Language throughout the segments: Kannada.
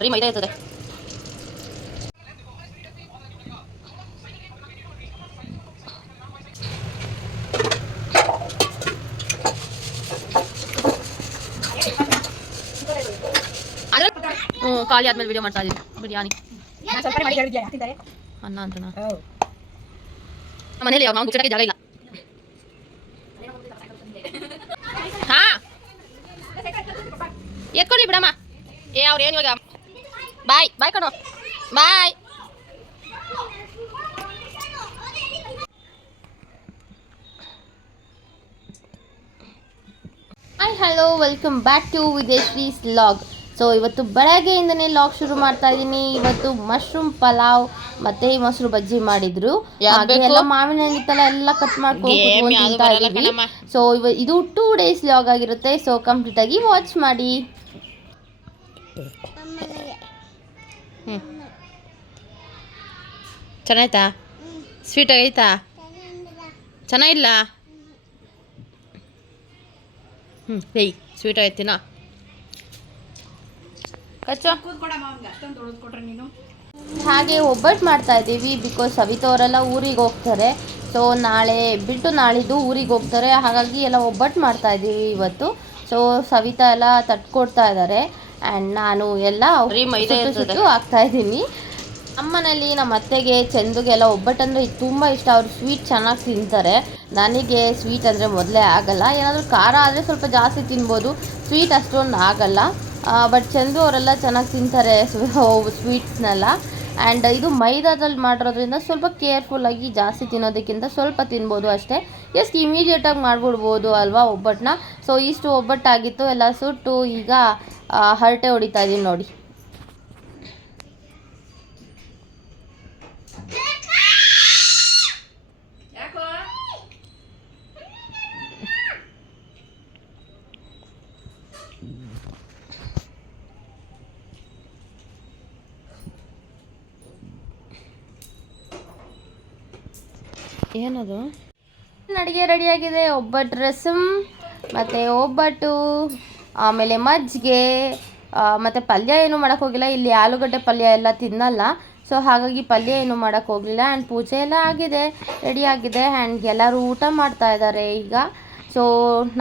ಬರೀ ಮೈದಾ ಇರ್ತದೆ. ಖಾಲಿ ಆದ್ಮೇಲೆ ವಿಡಿಯೋ ಮಾಡ್ತಾ ಇದೀನಿ. ಬಿರಿಯಾನಿ ಅನ್ನ ಅಂತ ಮನೇಲಿ ನಾವು ಮುಚ್ಚಕ್ಕೆ ಜಾಗ ಇಲ್ಲ. ಹಾ ಎತ್ಕೊಳ್ಳಿ ಬಿಡಮ್ಮ. ಅವ್ರೇನು ಇವಾಗ ಬಾಯ್ ಬಾಯ್ ಕಣೋ bye. Hi hello welcome back to Videshri's vlog. So ಇವತ್ತು ಬೆಳಗ್ಗೆಯಿಂದನೇ ಲಾಗ್ ಶುರು ಮಾಡ್ತಾ ಇದ್ದೀನಿ. ಇವತ್ತು ಮಶ್ರೂಮ್ ಪಲಾವ್ ಮತ್ತೆ ಮೊಸರು ಬಜ್ಜಿ ಮಾಡಿದ್ರು. ಹಾಗೆ ಎಲ್ಲ ಮಾವಿನ ಹಣ್ಣಿತ್ತಲ್ಲ ಎಲ್ಲ ಕಟ್ ಮಾಡ್ಕೊಂಡು ತಿಂತಾ ಇದ್ದೀವಿ. ಸೊ ಇದು 2 days ಲಾಗ್ ಆಗಿರುತ್ತೆ. ಸೊ ಕಂಪ್ಲೀಟ್ ಆಗಿ ವಾಚ್ ಮಾಡಿ. ಚೆನ್ನಾಯ್ತಾ? ಸ್ವೀಟ್ ಆಗೈತಾ? ಚೆನ್ನಾಗಿಲ್ಲ? ಹೇಯ್ ಸ್ವೀಟ್ ಆಗೈತಿನಾ? ಹಾಗೆ ಒಬ್ಬಟ್ಟು ಮಾಡ್ತಾ ಇದ್ದೀವಿ. ಬಿಕಾಸ್ ಸವಿತಾ ಅವರೆಲ್ಲ ಊರಿಗೆ ಹೋಗ್ತಾರೆ. ಸೊ ನಾಳೆ ಬಿಟ್ಟು ನಾಳಿದ್ದು ಊರಿಗೆ ಹೋಗ್ತಾರೆ. ಹಾಗಾಗಿ ಎಲ್ಲ ಒಬ್ಬಟ್ಟು ಮಾಡ್ತಾ ಇದ್ದೀವಿ ಇವತ್ತು. ಸೊ ಸವಿತಾ ಎಲ್ಲ ತಟ್ಕೊಡ್ತಾ ಇದ್ದಾರೆ ಆ್ಯಂಡ್ ನಾನು ಎಲ್ಲ ಸುಟ್ಟು ಹಾಕ್ತಾ ಇದ್ದೀನಿ. ನಮ್ಮನೇಲಿ ನಮ್ಮ ಅತ್ತೆಗೆ ಚಂದುಗೆಲ್ಲ ಒಬ್ಬಟ್ಟಂದರೆ ತುಂಬ ಇಷ್ಟ. ಅವರು ಸ್ವೀಟ್ ಚೆನ್ನಾಗಿ ತಿಂತಾರೆ. ನನಗೆ ಸ್ವೀಟ್ ಅಂದರೆ ಮೊದಲೇ ಆಗಲ್ಲ. ಏನಾದರೂ ಖಾರ ಆದರೆ ಸ್ವಲ್ಪ ಜಾಸ್ತಿ ತಿನ್ಬೋದು, ಸ್ವೀಟ್ ಅಷ್ಟೊಂದು ಆಗಲ್ಲ. ಬಟ್ ಚಂದು ಅವರೆಲ್ಲ ಚೆನ್ನಾಗಿ ತಿಂತಾರೆ ಸ್ವೀಟ್ಸ್ನೆಲ್ಲ. ಆ್ಯಂಡ್ ಇದು ಮೈದಾದಲ್ಲಿ ಮಾಡಿರೋದ್ರಿಂದ ಸ್ವಲ್ಪ ಕೇರ್ಫುಲ್ಲಾಗಿ ಜಾಸ್ತಿ ತಿನ್ನೋದಕ್ಕಿಂತ ಸ್ವಲ್ಪ ತಿನ್ಬೋದು ಅಷ್ಟೇ. ಜಸ್ಟ್ ಇಮಿಡಿಯೇಟಾಗಿ ಮಾಡಿಬಿಡ್ಬೋದು ಅಲ್ವಾ ಒಬ್ಬಟ್ಟನ್ನ. ಸೊ ಇಷ್ಟು ಒಬ್ಬಟ್ಟಾಗಿತ್ತು, ಎಲ್ಲ ಸುಟ್ಟು ಈಗ ಹರಟೆ ಹೊಡಿತಾ ಇದ್ದೀನಿ ನೋಡಿ. ಏನದು ಅಡುಗೆ ರೆಡಿಯಾಗಿದೆ. ಒಬ್ಬಟ್ಟು ರಸಮ್ ಮತ್ತು ಒಬ್ಬಟ್ಟು, ಆಮೇಲೆ ಮಜ್ಜಿಗೆ, ಮತ್ತು ಪಲ್ಯ ಏನು ಮಾಡೋಕ್ಕೆ ಹೋಗಿಲ್ಲ. ಇಲ್ಲಿ ಆಲೂಗಡ್ಡೆ ಪಲ್ಯ ಎಲ್ಲ ತಿನ್ನಲ್ಲ. ಸೊ ಹಾಗಾಗಿ ಪಲ್ಯ ಏನು ಮಾಡೋಕ್ಕೆ ಹೋಗಲಿಲ್ಲ. ಆ್ಯಂಡ್ ಪೂಜೆ ಎಲ್ಲ ಆಗಿದೆ, ರೆಡಿಯಾಗಿದೆ. ಆ್ಯಂಡ್ ಎಲ್ಲರೂ ಊಟ ಮಾಡ್ತಾ ಇದ್ದಾರೆ ಈಗ. ಸೊ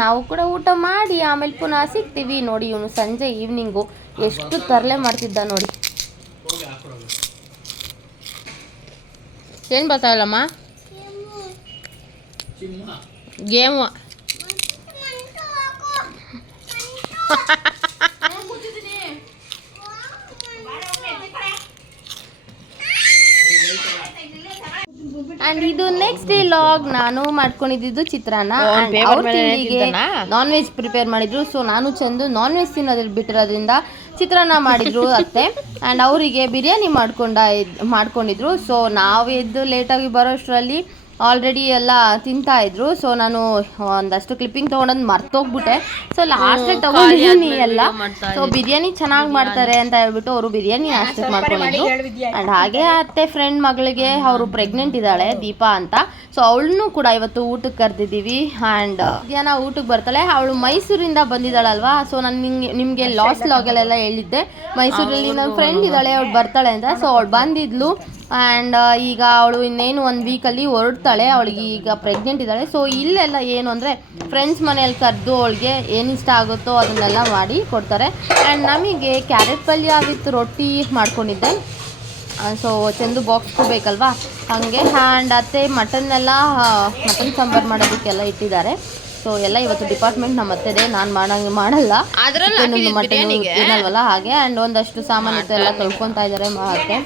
ನಾವು ಕೂಡ ಊಟ ಮಾಡಿ ಆಮೇಲೆ ಪುನಃ ಸಿಗ್ತೀವಿ. ನೋಡಿ ಇವನು ಸಂಜೆ ಈವ್ನಿಂಗು ಎಷ್ಟು ತರಲೆ ಮಾಡ್ತಿದ್ದ ನೋಡಿ. ಏನು ಬರ್ತಾವಲ್ಲಮ್ಮ ಗೇಮು. ಆ್ಯಂಡ್ ಇದು ನೆಕ್ಸ್ಟ್ ಡೇ ಲಾಗ್. ನಾನು ಮಾಡ್ಕೊಂಡಿದ್ದು ಚಿತ್ರಾನ್ನ. ಅವ್ರ ತಿಂಡಿಗೆ ನಾನ್ ವೆಜ್ ಪ್ರಿಪೇರ್ ಮಾಡಿದ್ರು. ಸೊ ನಾನು ಚಂದು ನಾನ್ ವೆಜ್ ತಿನ್ನೋದ್ರಲ್ಲಿ ಬಿಟ್ಟಿರೋದ್ರಿಂದ ಚಿತ್ರಾನ್ನ ಮಾಡಿದ್ರು ಅತ್ತೆ. ಆ್ಯಂಡ್ ಅವರಿಗೆ ಬಿರಿಯಾನಿ ಮಾಡ್ಕೊಂಡಿದ್ರು. ಸೊ ನಾವು ಎದ್ದು ಲೇಟಾಗಿ ಬರೋಷ್ಟರಲ್ಲಿ ಆಲ್ರೆಡಿ ಎಲ್ಲ ತಿಂತಾಯಿದ್ರು. ಸೊ ನಾನು ಒಂದಷ್ಟು ಕ್ಲಿಪ್ಪಿಂಗ್ ತೊಗೊಂಡೋದು ಮರ್ತೋಗ್ಬಿಟ್ಟೆ. ಸೊ ಲಾಸ್ಟಿಗೆ ತೊಗೊಂಡಿದ್ದೀನಿ ಎಲ್ಲ. ಸೊ ಬಿರಿಯಾನಿ ಚೆನ್ನಾಗಿ ಮಾಡ್ತಾರೆ ಅಂತ ಹೇಳ್ಬಿಟ್ಟು ಅವರು ಬಿರಿಯಾನಿ ಅಷ್ಟೇ ಮಾಡ್ಕೊಂಡಿದ್ರು. ಆ್ಯಂಡ್ ಹಾಗೆ ಅತ್ತೆ ಫ್ರೆಂಡ್ ಮಗಳಿಗೆ ಅವರು ಪ್ರೆಗ್ನೆಂಟ್ ಇದ್ದಾಳೆ, ದೀಪಾ ಅಂತ. ಸೊ ಅವಳನ್ನು ಕೂಡ ಇವತ್ತು ಊಟಕ್ಕೆ ಕರೆದಿದ್ದೀವಿ. ಆ್ಯಂಡ್ ಮಧ್ಯಾಹ್ನ ಊಟಕ್ಕೆ ಬರ್ತಾಳೆ. ಅವಳು ಮೈಸೂರಿಂದ ಬಂದಿದ್ದಾಳಲ್ವಾ. ಸೊ ನಾನು ನಿಮಗೆ ಲಾಸ್ಟ್ ಲಾಗಲ್ಲೆಲ್ಲ ಹೇಳಿದ್ದೆ ಮೈಸೂರಲ್ಲಿ ನನ್ನ ಫ್ರೆಂಡ್ ಇದ್ದಾಳೆ, ಅವಳು ಬರ್ತಾಳೆ ಅಂತ. ಸೊ ಅವಳು ಬಂದಿದ್ಲು. ಆ್ಯಂಡ್ ಈಗ ಅವಳು ಇನ್ನೇನು 1 ವೀಕಲ್ಲಿ ಹೊರಡ್ತಾಳೆ. ಅವಳಿಗೆ ಈಗ ಪ್ರೆಗ್ನೆಂಟ್ ಇದ್ದಾಳೆ. ಸೊ ಇಲ್ಲೆಲ್ಲ ಏನು ಅಂದರೆ ಫ್ರೆಂಡ್ಸ್ ಮನೆಯಲ್ಲಿ ಕರೆದು ಅವಳಿಗೆ ಏನು ಇಷ್ಟ ಆಗುತ್ತೋ ಅದನ್ನೆಲ್ಲ ಮಾಡಿ ಕೊಡ್ತಾರೆ. ಆ್ಯಂಡ್ ನಮಗೆ ಕ್ಯಾರೆಟ್ ಪಲ್ಯ ವಿತ್ ರೊಟ್ಟಿ ಮಾಡ್ಕೊಂಡಿದ್ದೆ. ಸೊ ಚಂದು ಬಾಕ್ಸ್ಗೂ ಬೇಕಲ್ವಾ ಹಾಗೆ. ಆ್ಯಂಡ್ ಅತ್ತೆ ಮಟನ್ ಸಾಂಬಾರು ಮಾಡೋದಕ್ಕೆಲ್ಲ ಇಟ್ಟಿದ್ದಾರೆ. ಸೊ ಎಲ್ಲ ಇವತ್ತು ಡಿಪಾರ್ಟ್ಮೆಂಟ್ ನಮ್ಮ ಅತ್ತೆದೆ, ನಾನು ಮಾಡಲ್ಲ ಮಟನ್ ತಿನ್ನಲ್ವಲ್ಲ ಹಾಗೆ. ಆ್ಯಂಡ್ ಒಂದಷ್ಟು ಸಾಮಾನು ಎಲ್ಲ ತೊಳ್ಕೊತಾ ಇದ್ದಾರೆ ಅತ್ತೆ.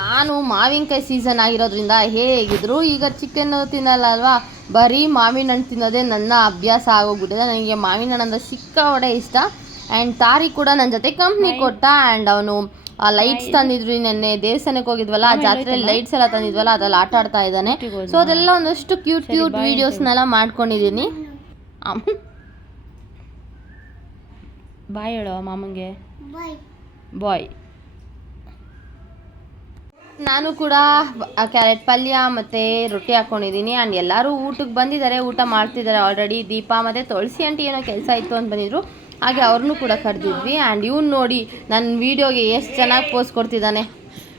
ನಾನು ಮಾವಿನಕಾಯಿ ಸೀಸನ್ ಆಗಿರೋದ್ರಿಂದ ಹೇಗಿದ್ರು ಈಗ ಚಿಕನ್ ತಿನ್ನಲ್ಲ ಅಲ್ವಾ, ಬರೀ ಮಾವಿನ ಹಣ್ಣು ತಿನ್ನೋದೇ ನನ್ನ ಅಭ್ಯಾಸ ಆಗೋಗ್ಬಿಟ್ಟಿದೆ. ನನಗೆ ಮಾವಿನ ಹಣ್ಣು ಅಂದರೆ ಸಿಕ್ಕಾಪಟ್ಟೆ ಇಷ್ಟ. ಆ್ಯಂಡ್ ತಾರಿ ಕೂಡ ನನ್ನ ಜೊತೆ ಕಂಪ್ನಿ ಕೊಟ್ಟ. ಆ್ಯಂಡ್ ಅವನು ಲೈಟ್ಸ್ ತಂದಿದ್ರು. ನೆನ್ನೆ ದೇವಸ್ಥಾನಕ್ಕೆ ಹೋಗಿದ್ವಲ್ಲ, ಆ ಜಾತ್ರೆಯಲ್ಲಿ ಲೈಟ್ಸ್ ಎಲ್ಲ ತಂದಿದ್ವಲ್ಲ, ಅದ್ರಲ್ಲಿ ಆಟ ಆಡ್ತಾ ಇದ್ದಾನೆ. ಸೊ ಅದೆಲ್ಲ ಒಂದಷ್ಟು ಕ್ಯೂಟ್ ವೀಡಿಯೋಸ್ನೆಲ್ಲ ಮಾಡ್ಕೊಂಡಿದ್ದೀನಿ. ಬಾಯ್ ಹೇಳೋ ಮಾಮಂಗೆ ಬಾಯ್. ನಾನು ಕೂಡ ಕ್ಯಾರೆಟ್ ಪಲ್ಯ ಮತ್ತು ರೊಟ್ಟಿ ಹಾಕ್ಕೊಂಡಿದ್ದೀನಿ. ಆ್ಯಂಡ್ ಎಲ್ಲರೂ ಊಟಕ್ಕೆ ಬಂದಿದ್ದಾರೆ, ಊಟ ಮಾಡ್ತಿದ್ದಾರೆ ಆಲ್ರೆಡಿ. ದೀಪಾ ಮತ್ತು ತುಳಸಿ ಆಂಟಿ ಏನೋ ಕೆಲಸ ಇತ್ತು ಅಂತ ಬಂದಿದ್ರು. ಹಾಗೆ ಅವ್ರನ್ನೂ ಕೂಡ ಕರೆದಿದ್ವಿ. ಆ್ಯಂಡ್ ಇವ್ನು ನೋಡಿ ನನ್ನ ವೀಡಿಯೋಗೆ ಎಷ್ಟು ಚೆನ್ನಾಗಿ ಪೋಸ್ ಕೊಡ್ತಿದ್ದಾನೆ,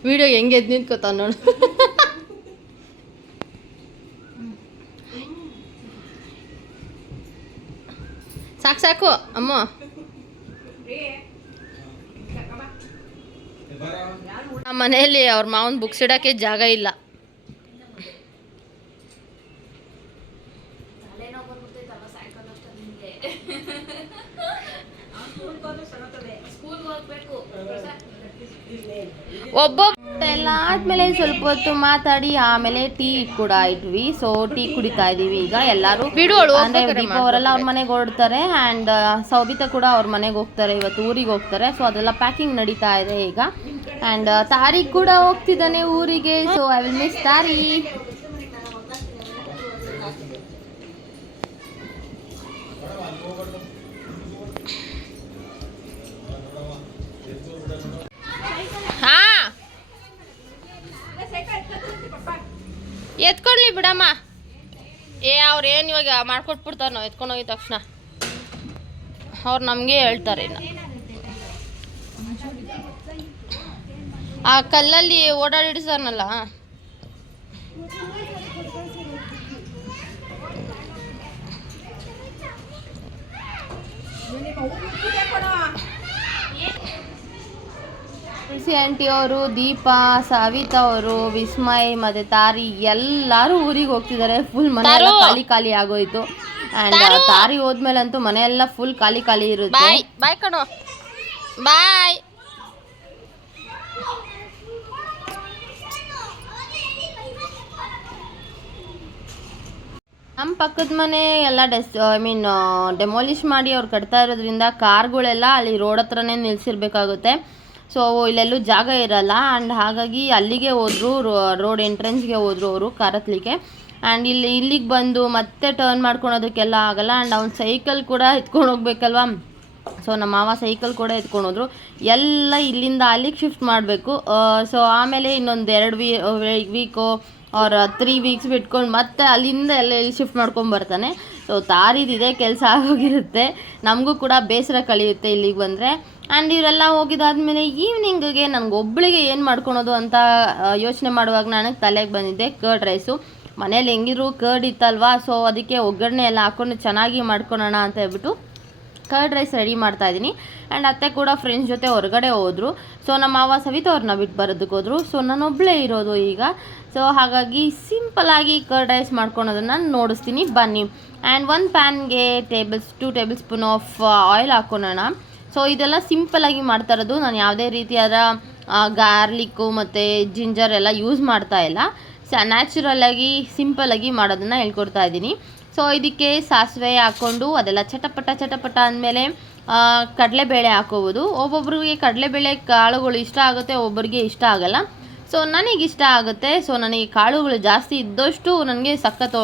ವೀಡಿಯೋಗೆ ಹೆಂಗೆ ಎದ್ದು ನಿಂತ್ಕೋತಾನೆ ನೋಡು. ಸಾಕು ಸಾಕು ಅಮ್ಮ. ನಮ್ಮ ಮನೆಯಲ್ಲಿ ಅವ್ರ ಮಾವನ ಬುಕ್ಸ್ ಇಡೋಕ್ಕೆ ಜಾಗ ಇಲ್ಲ. ಒಬ್ಬೊಬ್ಬ ಎಲ್ಲ ಆದ್ಮೇಲೆ ಸ್ವಲ್ಪ ಹೊತ್ತು ಮಾತಾಡಿ ಆಮೇಲೆ ಟೀ ಕೂಡ ಇಟ್ವಿ. ಸೊ ಟೀ ಕುಡಿತಾ ಇದೀವಿ ಈಗ ಎಲ್ಲರೂ. ಅಂದ್ರೆ ದೀಪ ಅವರೆಲ್ಲ ಅವ್ರ ಮನೆಗೆ ಹೊರಡ್ತಾರೆ ಆ್ಯಂಡ್ ಸೌಬಿತಾ ಕೂಡ ಅವ್ರ ಮನೆಗೆ ಹೋಗ್ತಾರೆ, ಇವತ್ತು ಊರಿಗೆ ಹೋಗ್ತಾರೆ. ಸೊ ಅದೆಲ್ಲ ಪ್ಯಾಕಿಂಗ್ ನಡೀತಾ ಇದೆ ಈಗ. ಆ್ಯಂಡ್ ತಾರಿಕ್ ಕೂಡ ಹೋಗ್ತಿದ್ದಾನೆ ಊರಿಗೆ. So I will miss Tari. ಎತ್ಕೊಡ್ಲಿ ಬಿಡಮ್ಮ. ಅವ್ರೇನು ಇವಾಗ ಮಾಡ್ಕೊಟ್ಬಿಡ್ತಾರೆ, ನಾವು ಎತ್ಕೊಂಡು ಹೋಗಿದ ತಕ್ಷಣ ಅವ್ರು ನಮಗೆ ಹೇಳ್ತಾರೆ. ಇನ್ನು ಆ ಕಲ್ಲಲ್ಲಿ ಓಡಾಡಿಡ್ಸಾರನಲ್ಲ, ತುಳಸಿ ಆಂಟಿ ಅವರು, ದೀಪ, ಸವಿತಾ ಅವರು, ವಿಸ್ಮಯ್ ಮತ್ತೆ ತಾರಿ ಎಲ್ಲರೂ ಊರಿಗೆ ಹೋಗ್ತಿದ್ದಾರೆ. ಫುಲ್ ಮನೆ ಎಲ್ಲ ಖಾಲಿ ಖಾಲಿ ಆಗೋಯ್ತು. ಆ್ಯಂಡ್ ತಾರಿ ಹೋದ್ಮೇಲಂತೂ ಮನೆಯೆಲ್ಲ ಫುಲ್ ಖಾಲಿ ಖಾಲಿ ಇರುತ್ತೆ. ಬಾಯ್ ಕಣೋ, ಬಾಯ್. ನಮ್ಮ ಪಕ್ಕದ ಮನೆ ಎಲ್ಲ ಡೆಮಾಲಿಷ್ ಮಾಡಿ ಅವ್ರು ಕಟ್ತಾ ಇರೋದ್ರಿಂದ ಕಾರ್ಗಳೆಲ್ಲ ಅಲ್ಲಿ ರೋಡ್ ಹತ್ರನೇ ನಿಲ್ಸಿರ್ಬೇಕಾಗುತ್ತೆ. ಸೊ ಇಲ್ಲೆಲ್ಲೂ ಜಾಗ ಇರಲ್ಲ. ಆ್ಯಂಡ್ ಹಾಗಾಗಿ ಅಲ್ಲಿಗೆ ಹೋದ್ರು, ರೋಡ್ ಎಂಟ್ರೆನ್ಸ್ಗೆ ಹೋದ್ರು ಅವರು ಕಾರ್ ಹತ್ಲಿಕ್ಕೆ. ಆ್ಯಂಡ್ ಇಲ್ಲಿಗೆ ಬಂದು ಮತ್ತೆ ಟರ್ನ್ ಮಾಡ್ಕೊಳೋದಕ್ಕೆಲ್ಲ ಆಗಲ್ಲ. ಆ್ಯಂಡ್ ಅವ್ನು ಸೈಕಲ್ ಕೂಡ ಎತ್ಕೊಂಡು ಹೋಗ್ಬೇಕಲ್ವ. ಸೊ ನಮ್ಮ ಮಾವ ಸೈಕಲ್ ಕೂಡ ಎತ್ಕೊಂಡು ಹೋದ್ರು. ಎಲ್ಲ ಇಲ್ಲಿಂದ ಅಲ್ಲಿಗೆ ಶಿಫ್ಟ್ ಮಾಡಬೇಕು. ಸೊ ಆಮೇಲೆ ಇನ್ನೊಂದು 2 ವೀಕು ಅವ್ರ 3 ವೀಕ್ಸ್ ಬಿಟ್ಕೊಂಡು ಮತ್ತೆ ಅಲ್ಲಿಂದ ಎಲ್ಲ ಶಿಫ್ಟ್ ಮಾಡ್ಕೊಂಡು ಬರ್ತಾನೆ. ಸೊ ತಾರಿದಿದೆ ಕೆಲಸ ಆಗೋಗಿರುತ್ತೆ, ನಮಗೂ ಕೂಡ ಬೇಸರ ಕಳೆಯುತ್ತೆ ಇಲ್ಲಿಗೆ ಬಂದರೆ. ಆ್ಯಂಡ್ ಇವರೆಲ್ಲ ಹೋಗಿದ್ದಾದ್ಮೇಲೆ ಈವ್ನಿಂಗಿಗೆ ನನಗೆ ಒಬ್ಬಳಿಗೆ ಏನು ಮಾಡ್ಕೊಳೋದು ಅಂತ ಯೋಚನೆ ಮಾಡುವಾಗ ನನಗೆ ತಲೆಗೆ ಬಂದಿದ್ದೆ ಕರ್ಡ್ ರೈಸು. ಮನೇಲಿ ಹೆಂಗಿದ್ರು ಕರ್ಡ್ ಇತ್ತಲ್ವಾ, ಸೊ ಅದಕ್ಕೆ ಒಗ್ಗರಣೆ ಎಲ್ಲ ಹಾಕ್ಕೊಂಡು ಚೆನ್ನಾಗಿ ಮಾಡ್ಕೊಳೋಣ ಅಂತ ಹೇಳ್ಬಿಟ್ಟು ಕರ್ಡ್ ರೈಸ್ ರೆಡಿ ಮಾಡ್ತಾಯಿದ್ದೀನಿ. ಆ್ಯಂಡ್ ಅತ್ತೆ ಕೂಡ ಫ್ರೆಂಡ್ಸ್ ಜೊತೆ ಹೊರಗಡೆ ಹೋದರು. ಸೊ ನಮ್ಮ ಮಾವ ಸವಿತಾ ಅವ್ರನ್ನ ಬಿಟ್ಟು ಬರೋದಕ್ಕೆ ಹೋದರು. ಸೊ ನಾನೊಬ್ಬಳೇ ಇರೋದು ಈಗ. ಸೊ ಹಾಗಾಗಿ ಸಿಂಪಲಾಗಿ ಕರ್ಡ್ ರೈಸ್ ಮಾಡ್ಕೊಳೋದನ್ನು ನೋಡಿಸ್ತೀನಿ ಬನ್ನಿ. ಆ್ಯಂಡ್ ಒಂದು ಪ್ಯಾನ್ಗೆ 2 ಟೇಬಲ್ ಸ್ಪೂನ್ ಆಫ್ ಆಯಿಲ್ ಹಾಕ್ಕೊಳ್ಳೋಣ. ಸೊ ಇದೆಲ್ಲ ಸಿಂಪಲಾಗಿ ಮಾಡ್ತಾ ಇರೋದು, ನಾನು ಯಾವುದೇ ರೀತಿಯಾದ ಗಾರ್ಲಿಕ್ಕು ಮತ್ತು ಜಿಂಜರ್ ಎಲ್ಲ ಯೂಸ್ ಮಾಡ್ತಾ ಇಲ್ಲ. ನ್ಯಾಚುರಲಾಗಿ ಸಿಂಪಲಾಗಿ ಮಾಡೋದನ್ನು ಹೇಳ್ಕೊಡ್ತಾ ಇದ್ದೀನಿ. ಸೊ ಇದಕ್ಕೆ ಸಾಸಿವೆ ಹಾಕ್ಕೊಂಡು ಅದೆಲ್ಲ ಚಟಪಟ ಅಂದಮೇಲೆ ಕಡಲೆಬೇಳೆ ಹಾಕೋಬೋದು. ಒಬ್ಬೊಬ್ರಿಗೆ ಕಡಲೆಬೇಳೆ ಕಾಳುಗಳು ಇಷ್ಟ ಆಗುತ್ತೆ, ಒಬ್ಬರಿಗೆ ಇಷ್ಟ ಆಗಲ್ಲ. ಸೊ ನನಗಿಷ್ಟ ಆಗುತ್ತೆ. ಸೊ ನನಗೆ ಕಾಳುಗಳು ಜಾಸ್ತಿ ಇದ್ದಷ್ಟು ನನಗೆ ಸಖತ್ತು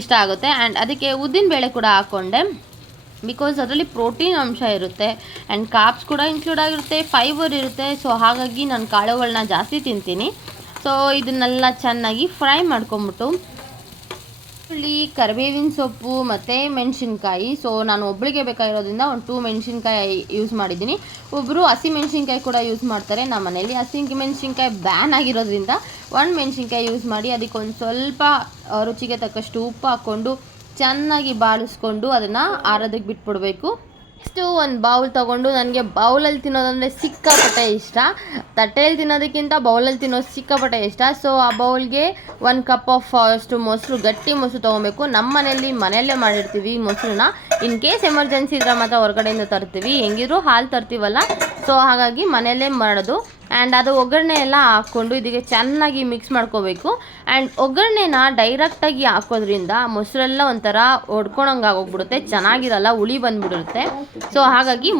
ಇಷ್ಟ ಆಗುತ್ತೆ. ಆ್ಯಂಡ್ ಅದಕ್ಕೆ ಉದ್ದಿನಬೇಳೆ ಕೂಡ ಹಾಕ್ಕೊಂಡೆ, ಬಿಕಾಸ್ ಅದರಲ್ಲಿ ಪ್ರೋಟೀನ್ ಅಂಶ ಇರುತ್ತೆ ಆ್ಯಂಡ್ ಕಾರ್ಬ್ಸ್ ಕೂಡ ಇನ್ಕ್ಲೂಡ್ ಆಗಿರುತ್ತೆ, ಫೈಬರ್ ಇರುತ್ತೆ. ಸೊ ಹಾಗಾಗಿ ನಾನು ಕಾಳುಗಳನ್ನ ಜಾಸ್ತಿ ತಿಂತೀನಿ. ಸೊ ಇದನ್ನೆಲ್ಲ ಚೆನ್ನಾಗಿ ಫ್ರೈ ಮಾಡ್ಕೊಂಬಿಟ್ಟು ಕರಿಬೇವಿನ ಸೊಪ್ಪು ಮತ್ತು ಮೆಣಸಿನ್ಕಾಯಿ. ಸೊ ನಾನು ಒಬ್ಬಳಿಗೆ ಬೇಕಾಗಿರೋದ್ರಿಂದ ಒಂದು 2 ಮೆಣಸಿನ್ಕಾಯಿ ಯೂಸ್ ಮಾಡಿದ್ದೀನಿ. ಒಬ್ಬರು ಹಸಿ ಮೆಣಸಿನ್ಕಾಯಿ ಕೂಡ ಯೂಸ್ ಮಾಡ್ತಾರೆ. ನಮ್ಮ ಮನೇಲಿ ಹಸಿ ಮೆಣಸಿನ್ಕಾಯಿ ಬ್ಯಾನ್ ಆಗಿರೋದ್ರಿಂದ 1 ಮೆಣಸಿನ್ಕಾಯಿ ಯೂಸ್ ಮಾಡಿ ಅದಕ್ಕೆ ಒಂದು ಸ್ವಲ್ಪ ರುಚಿಗೆ ತಕ್ಕಷ್ಟು ಉಪ್ಪು ಹಾಕ್ಕೊಂಡು ಚೆನ್ನಾಗಿ ಬಾಳಿಸ್ಕೊಂಡು ಅದನ್ನು ಆರೋದಕ್ಕೆ ಬಿಟ್ಬಿಡಬೇಕು. ನೆಕ್ಸ್ಟು ಒಂದು ಬೌಲ್ ತೊಗೊಂಡು, ನನಗೆ ಬೌಲಲ್ಲಿ ತಿನ್ನೋದಂದರೆ ಸಿಕ್ಕಾಪಟ್ಟೆ ಇಷ್ಟ. ತಟ್ಟೆಯಲ್ಲಿ ತಿನ್ನೋದಕ್ಕಿಂತ ಬೌಲಲ್ಲಿ ತಿನ್ನೋದು ಸಿಕ್ಕಾಪಟ್ಟೆ ಇಷ್ಟ. ಸೊ ಆ ಬೌಲ್ಗೆ 1 ಕಪ್ ಆಫ್ ಅಷ್ಟು ಮೊಸರು, ಗಟ್ಟಿ ಮೊಸರು ತೊಗೊಬೇಕು. ನಮ್ಮ ಮನೆಯಲ್ಲೇ ಮಾಡಿರ್ತೀವಿ ಮೊಸರನ್ನ. ಇನ್ ಕೇಸ್ ಎಮರ್ಜೆನ್ಸಿ ಇದ್ರೆ ಮಾತ್ರ ಹೊರಗಡೆಯಿಂದ ತರ್ತೀವಿ, ಹೆಂಗಿದ್ರು ಹಾಲು ತರ್ತೀವಲ್ಲ. ಸೊ ಹಾಗಾಗಿ ಮನೆಯಲ್ಲೇ ಮಾಡೋದು. ಆ್ಯಂಡ್ ಅದು ಒಗ್ಗರಣೆ ಎಲ್ಲ ಹಾಕ್ಕೊಂಡು ಇದಕ್ಕೆ ಚೆನ್ನಾಗಿ ಮಿಕ್ಸ್ ಮಾಡ್ಕೋಬೇಕು. ಆ್ಯಂಡ್ ಒಗ್ಗರಣೆನ ಡೈರೆಕ್ಟಾಗಿ ಹಾಕೋದ್ರಿಂದ ಮೊಸರೆಲ್ಲ ಒಂಥರ ಹೊಡ್ಕೊಳಂಗೆ ಆಗೋಗ್ಬಿಡುತ್ತೆ, ಚೆನ್ನಾಗಿರಲ್ಲ, ಹುಳಿ ಬಂದುಬಿಡುತ್ತೆ. ಸೊ ಹಾಗಾಗಿ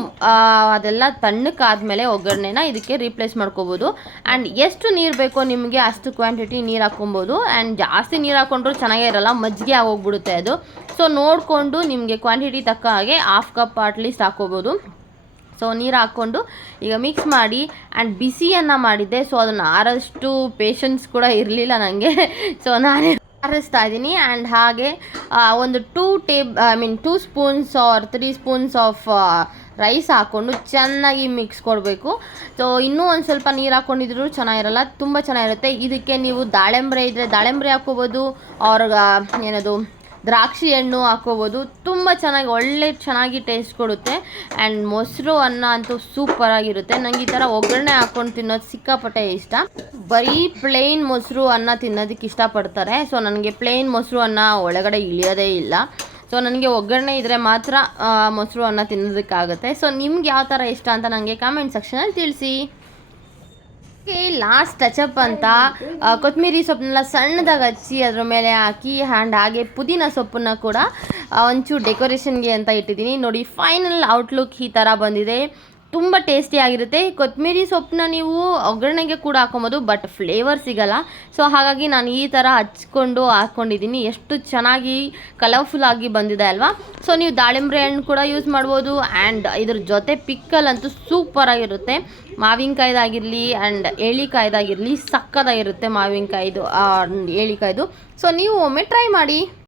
ಅದೆಲ್ಲ ತಣ್ಣಕ್ಕಾದ್ಮೇಲೆ ಒಗ್ಗರಣೆನ ಇದಕ್ಕೆ ರೀಪ್ಲೇಸ್ ಮಾಡ್ಕೋಬೋದು. ಆ್ಯಂಡ್ ಎಷ್ಟು ನೀರು ಬೇಕೋ ನಿಮಗೆ ಅಷ್ಟು ಕ್ವಾಂಟಿಟಿ ನೀರು ಹಾಕ್ಕೊಬೋದು. ಆ್ಯಂಡ್ ಜಾಸ್ತಿ ನೀರು ಹಾಕ್ಕೊಂಡ್ರೂ ಚೆನ್ನಾಗೇ ಇರಲ್ಲ, ಮಜ್ಜಿಗೆ ಆಗೋಗ್ಬಿಡುತ್ತೆ ಅದು. ಸೊ ನೋಡಿಕೊಂಡು ನಿಮಗೆ ಕ್ವಾಂಟಿಟಿ ತಕ್ಕ ಹಾಗೆ 1/2 ಕಪ್ ಅಟ್ಲೀಸ್ಟ್ ಹಾಕ್ಕೋಬೋದು. ಸೊ ನೀರು ಹಾಕ್ಕೊಂಡು ಈಗ ಮಿಕ್ಸ್ ಮಾಡಿ. ಆ್ಯಂಡ್ ಬಿಸಿಯನ್ನು ಮಾಡಿದ್ದೆ, ಸೊ ಅದನ್ನು ಆರೋಷ್ಟು ಪೇಷನ್ಸ್ ಕೂಡ ಇರಲಿಲ್ಲ ನನಗೆ. ಸೊ ನಾನೇ ಆರಿಸ್ತಾ ಇದ್ದೀನಿ. ಆ್ಯಂಡ್ ಹಾಗೆ ಒಂದು 2 spoons or 3 spoons of rice ಹಾಕ್ಕೊಂಡು ಚೆನ್ನಾಗಿ ಮಿಕ್ಸ್ ಕೊಡಬೇಕು. ಸೊ ಇನ್ನೂ ಒಂದು ಸ್ವಲ್ಪ ನೀರು ಹಾಕ್ಕೊಂಡಿದ್ರು ಚೆನ್ನಾಗಿರಲ್ಲ, ತುಂಬ ಚೆನ್ನಾಗಿರುತ್ತೆ. ಇದಕ್ಕೆ ನೀವು ದಾಳಿಂಬ್ರೆ ಇದ್ದರೆ ದಾಳಿಂಬ್ರೆ ಹಾಕ್ಕೋಬೋದು, ಅವ್ರಿಗೆ ಏನದು ದ್ರಾಕ್ಷಿ ಹಣ್ಣು ಹಾಕ್ಕೋಬೋದು. ತುಂಬ ಚೆನ್ನಾಗಿ ಟೇಸ್ಟ್ ಕೊಡುತ್ತೆ. ಆ್ಯಂಡ್ ಮೊಸರು ಅನ್ನ ಅಂತೂ ಸೂಪರಾಗಿರುತ್ತೆ. ನನಗೆ ಈ ಥರ ಒಗ್ಗರಣೆ ಹಾಕ್ಕೊಂಡು ತಿನ್ನೋದು ಸಿಕ್ಕಾಪಟ್ಟೆ ಇಷ್ಟ. ಬರೀ ಪ್ಲೇನ್ ಮೊಸರು ಅನ್ನ ತಿನ್ನೋದಕ್ಕೆ ಇಷ್ಟಪಡ್ತಾರೆ. ಸೊ ನನಗೆ ಪ್ಲೇನ್ ಮೊಸರು ಅನ್ನ ಒಳಗಡೆ ಇಳಿಯೋದೇ ಇಲ್ಲ. ಸೊ ನನಗೆ ಒಗ್ಗರಣೆ ಇದ್ದರೆ ಮಾತ್ರ ಮೊಸರು ಅನ್ನ ತಿನ್ನೋದಕ್ಕಾಗುತ್ತೆ. ಸೊ ನಿಮ್ಗೆ ಯಾವ ಥರ ಇಷ್ಟ ಅಂತ ನನಗೆ ಕಾಮೆಂಟ್ ಸೆಕ್ಷನಲ್ಲಿ ತಿಳಿಸಿ. ಲಾಸ್ಟ್ ಟಚಪ್ ಅಂತ ಕೊತ್ತಂಬರಿ ಸೊಪ್ಪನ್ನೆಲ್ಲ ಸಣ್ಣದಾಗಿ ಹಚ್ಚಿ ಅದ್ರ ಮೇಲೆ ಹಾಕಿ ಹಾಗೆ ಪುದೀನ ಸೊಪ್ಪನ್ನು ಕೂಡ ಒಂಚೂರು ಡೆಕೋರೇಷನ್ಗೆ ಅಂತ ಇಟ್ಟಿದ್ದೀನಿ. ನೋಡಿ, ಫೈನಲ್ ಔಟ್ಲುಕ್ ಈ ಥರ ಬಂದಿದೆ. ತುಂಬ ಟೇಸ್ಟಿಯಾಗಿರುತ್ತೆ. ಕೊತ್ತಂಬರಿ ಸೊಪ್ಪನ್ನ ನೀವು ಒಗ್ಗರಣೆಗೆ ಕೂಡ ಹಾಕೊಬೋದು, ಬಟ್ ಫ್ಲೇವರ್ ಸಿಗಲ್ಲ. ಸೊ ಹಾಗಾಗಿ ನಾನು ಈ ಥರ ಹಾಕ್ಕೊಂಡಿದ್ದೀನಿ. ಎಷ್ಟು ಚೆನ್ನಾಗಿ ಕಲರ್ಫುಲ್ಲಾಗಿ ಬಂದಿದೆ ಅಲ್ವಾ. ಸೊ ನೀವು ದಾಳಿಂಬ್ರೆ ಹಣ್ಣು ಕೂಡ ಯೂಸ್ ಮಾಡ್ಬೋದು. ಆ್ಯಂಡ್ ಇದ್ರ ಜೊತೆ ಪಿಕ್ಕಲ್ ಅಂತೂ ಸೂಪರಾಗಿರುತ್ತೆ. ಮಾವಿನಕಾಯ್ದಾಗಿರಲಿ ಆ್ಯಂಡ್ ಏಳಿಕಾಯ್ದಾಗಿರಲಿ ಸಕ್ಕತ್ತಾಗಿರುತ್ತೆ. ಮಾವಿನಕಾಯ್ದು ಏಳಿಕಾಯ್ದು. ಸೊ ನೀವು ಒಮ್ಮೆ ಟ್ರೈ ಮಾಡಿ.